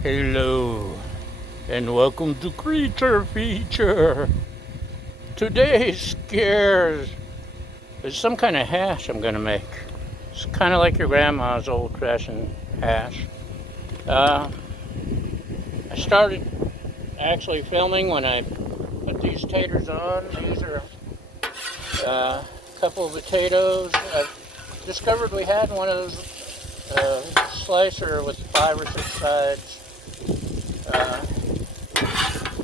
Hello, and welcome to Creature Feature. Today's scares is some kind of hash I'm gonna make. It's kind of like your grandma's old-fashioned hash. Uh, I started actually filming when I put these taters on. These are a couple of potatoes. I discovered we had one of those slicer with 5 or 6 sides.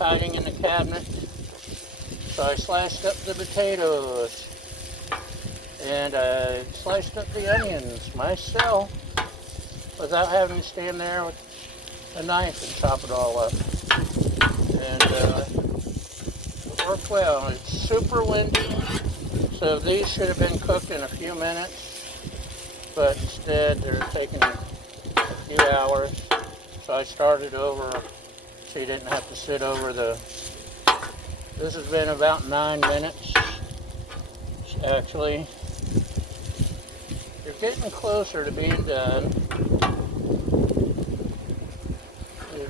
Hiding in the cabinet. So I sliced up the potatoes and I sliced up the onions myself without having to stand there with a knife and chop it all up. And it worked well. It's super windy, so these should have been cooked in a few minutes, but instead they're taking a few hours. So I started over so you didn't have to sit over the... This has been about 9 minutes, actually. You're getting closer to being done. They're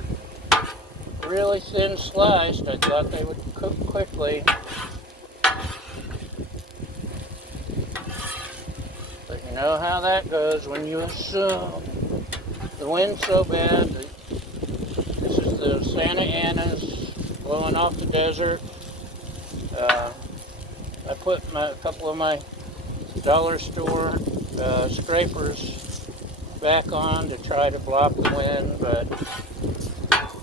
really thin sliced. I thought they would cook quickly. But you know how that goes when you assume. The wind's so bad. This is the Santa Ana's blowing off the desert. I put a couple of my dollar store scrapers back on to try to block the wind, but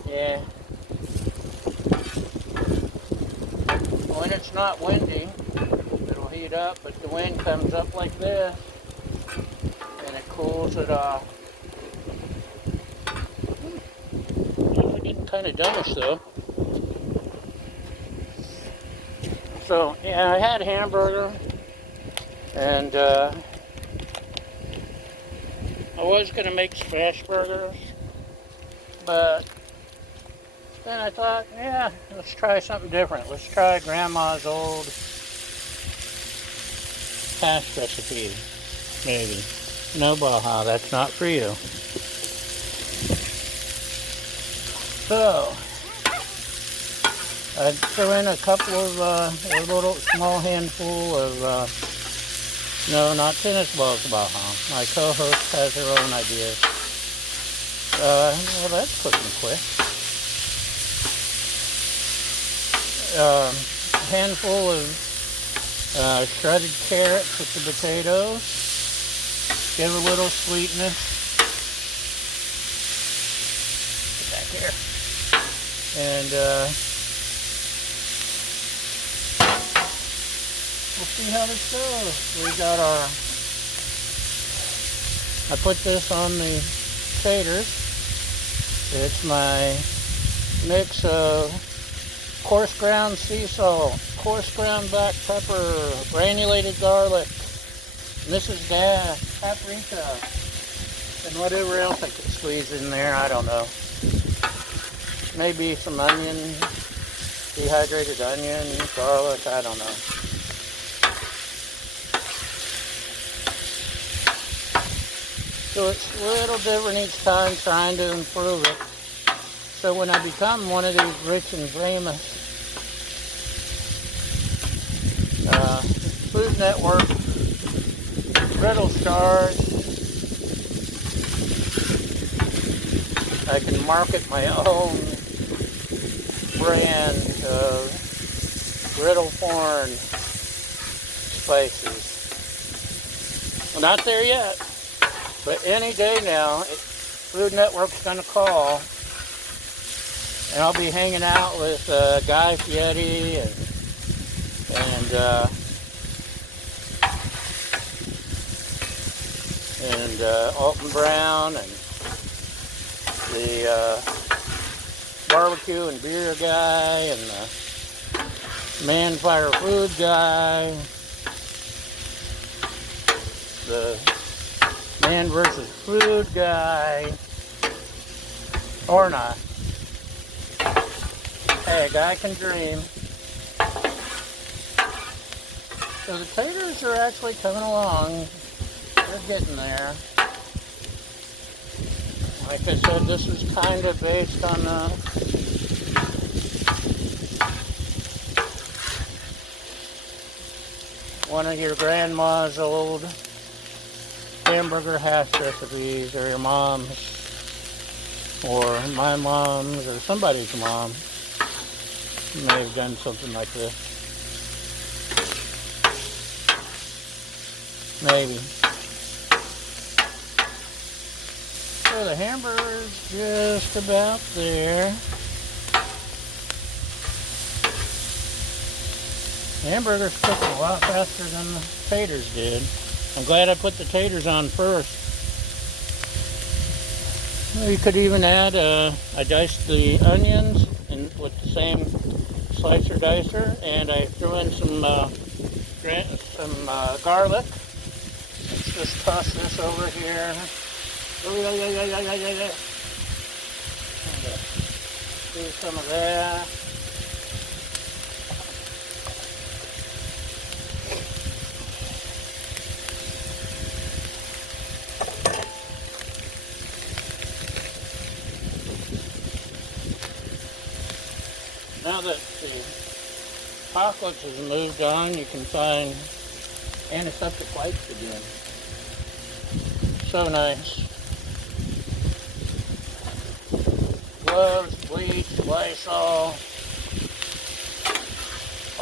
yeah. When it's not windy, it'll heat up, but the wind comes up like this and it cools it off. These are getting kind of doneish though. So, yeah, I had Hamburger, and I was going to make smash burgers, but then I thought, yeah, let's try something different. Let's try Grandma's old hash recipe, maybe. No, Baja, that's not for you. So, I'd throw in a couple of, a little small handful of, no, not tennis balls, Baja. My co-host has her own ideas. Well, that's cooking quick. A handful of shredded carrots with the potatoes. Give a little sweetness. Get back here. And, we'll see how this goes. We got our... I put this on the taters. It's my mix of coarse ground sea salt, coarse ground black pepper, granulated garlic. And this is paprika, and whatever else I could squeeze in there. I don't know. Maybe some onion, dehydrated onion, garlic. I don't know. So it's a little different each time, trying to improve it. So when I become one of these rich and famous Food Network griddle stars, I can market my own brand of griddle porn spices. Well, not there yet. But any day now, Food Network's going to call, and I'll be hanging out with Guy Fieri and Alton Brown and the barbecue and beer guy and the Man Fire Food guy, the Man versus Food guy, or not. Hey, a guy can dream. So the taters are actually coming along. They're getting there. Like I said, this is kind of based on one of your grandma's old hamburger hash recipes, or your mom's, or my mom's, or somebody's mom may have done something like this. Maybe. So the hamburger's just about there. The hamburger's cooking a lot faster than the taters did. I'm glad I put the taters on first. You could even add, I diced the onions with the same slicer dicer, and I threw in some garlic. Let's just toss this over here. Do some of that. Now that the apocalypse has moved on, you can find antiseptic wipes again. So nice. Gloves, bleach, Lysol,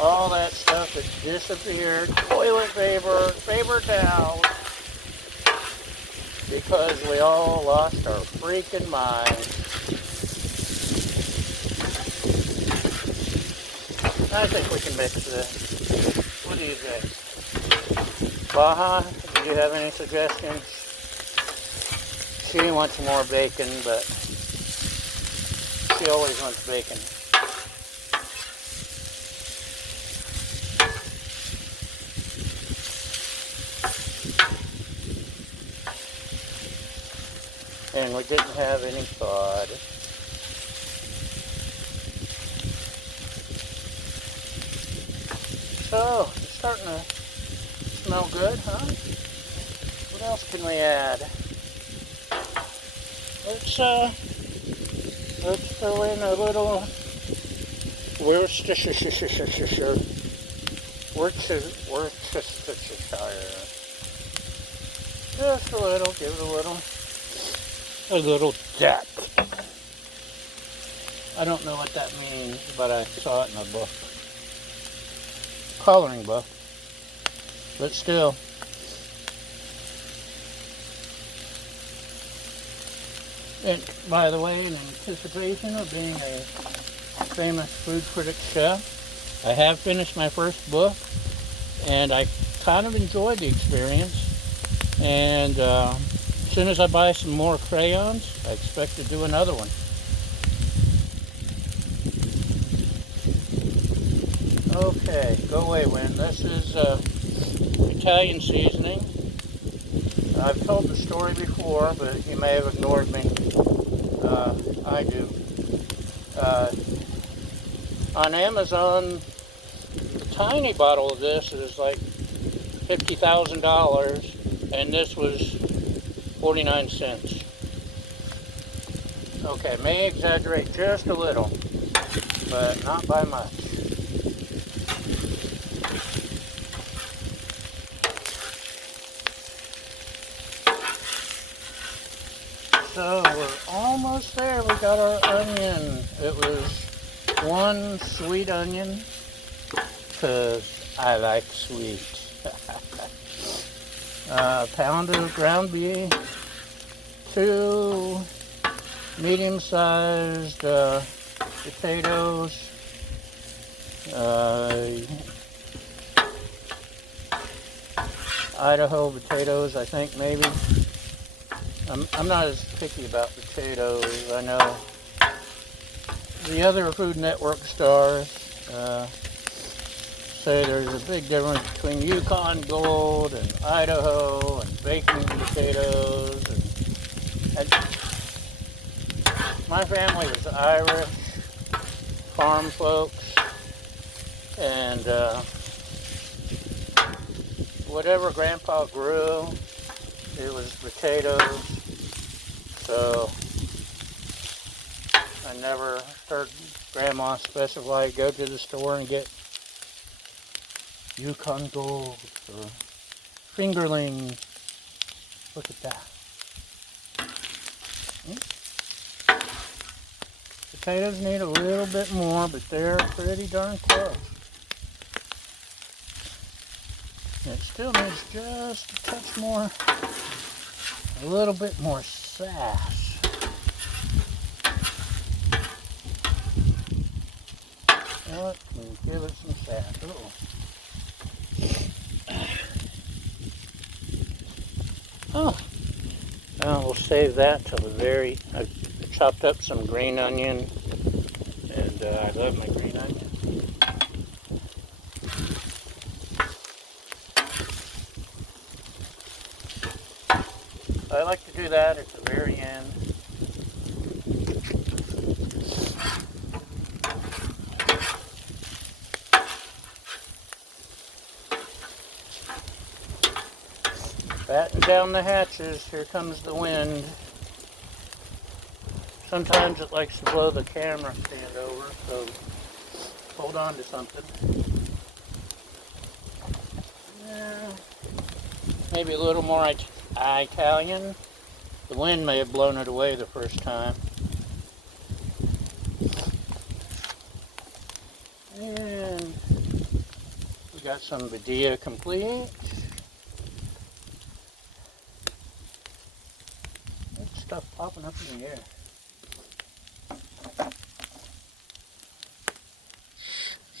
all that stuff that disappeared. Toilet paper towels. Because we all lost our freaking minds. I think we can mix this. What do you think? Baja, do you have any suggestions? She wants more bacon, but she always wants bacon. And we didn't have any cod. So, it's starting to smell good, huh? What else can we add? Let's throw in a little Worcestershire. Just a little, give it a little depth. I don't know what that means, but I saw it in a book. Coloring book. But still. And by the way, in anticipation of being a famous food critic chef, I have finished my first book, and I kind of enjoyed the experience. And as soon as I buy some more crayons, I expect to do another one. Okay, go away, Win. This is Italian seasoning. I've told the story before, but you may have ignored me. I do. On Amazon, a tiny bottle of this is like $50,000, and this was 49 cents. Okay, may exaggerate just a little, but not by much. So we're almost there. We got our onion. It was one sweet onion, because I like sweet. A pound of ground beef, 2 medium-sized potatoes, Idaho potatoes, I think, maybe. I'm not as picky about potatoes. I know the other Food Network stars say there's a big difference between Yukon Gold and Idaho and baking potatoes. And my family was Irish farm folks, and whatever Grandpa grew, it was potatoes. So I never heard Grandma specify go to the store and get Yukon Gold or fingerling. Look at that. Potatoes need a little bit more, but they're pretty darn close. It still needs just a touch more, a little bit more sass. You know what? We'll give it some sass. Oh, well, we'll save that till the very. I chopped up some green onion, and I love my green onion. I like to do that at the very end. Batten down the hatches. Here comes the wind. Sometimes it likes to blow the camera stand over, so hold on to something. Maybe a little more Italian. The wind may have blown it away the first time. And we got some Badia complete. That stuff popping up in the air.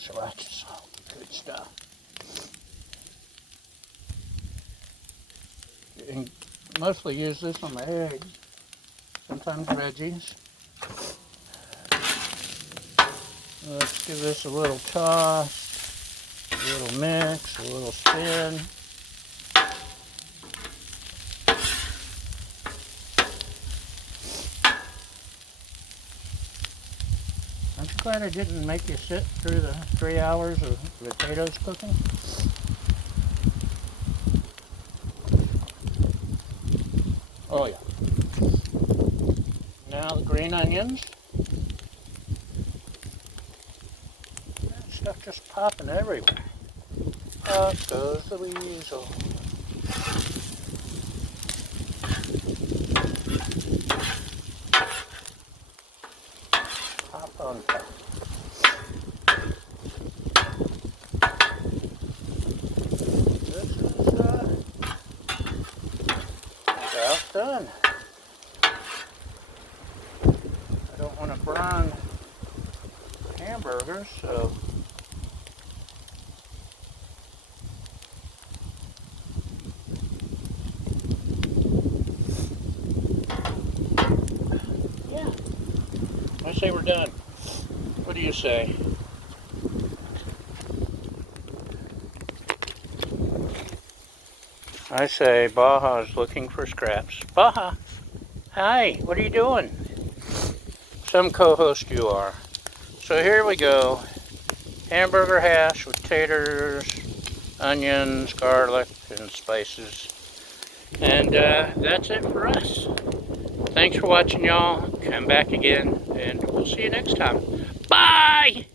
Sriracha salt, good stuff. And mostly use this on my eggs, sometimes veggies. Let's give this a little toss, a little mix, a little spin. Aren't you glad I didn't make you sit through the 3 hours of potatoes cooking? Oh yeah. Now the green onions. That stuff just popping everywhere. Up goes the weasel. Pop on top. This is about done. I don't want to burn hamburgers, so yeah, I say we're done. What do you say? I say Baja's looking for scraps. Baja, hi, what are you doing? Some co-host you are. So here we go. Hamburger hash with taters, onions, garlic, and spices. And that's it for us. Thanks for watching, y'all. Come back again, and we'll see you next time. Bye!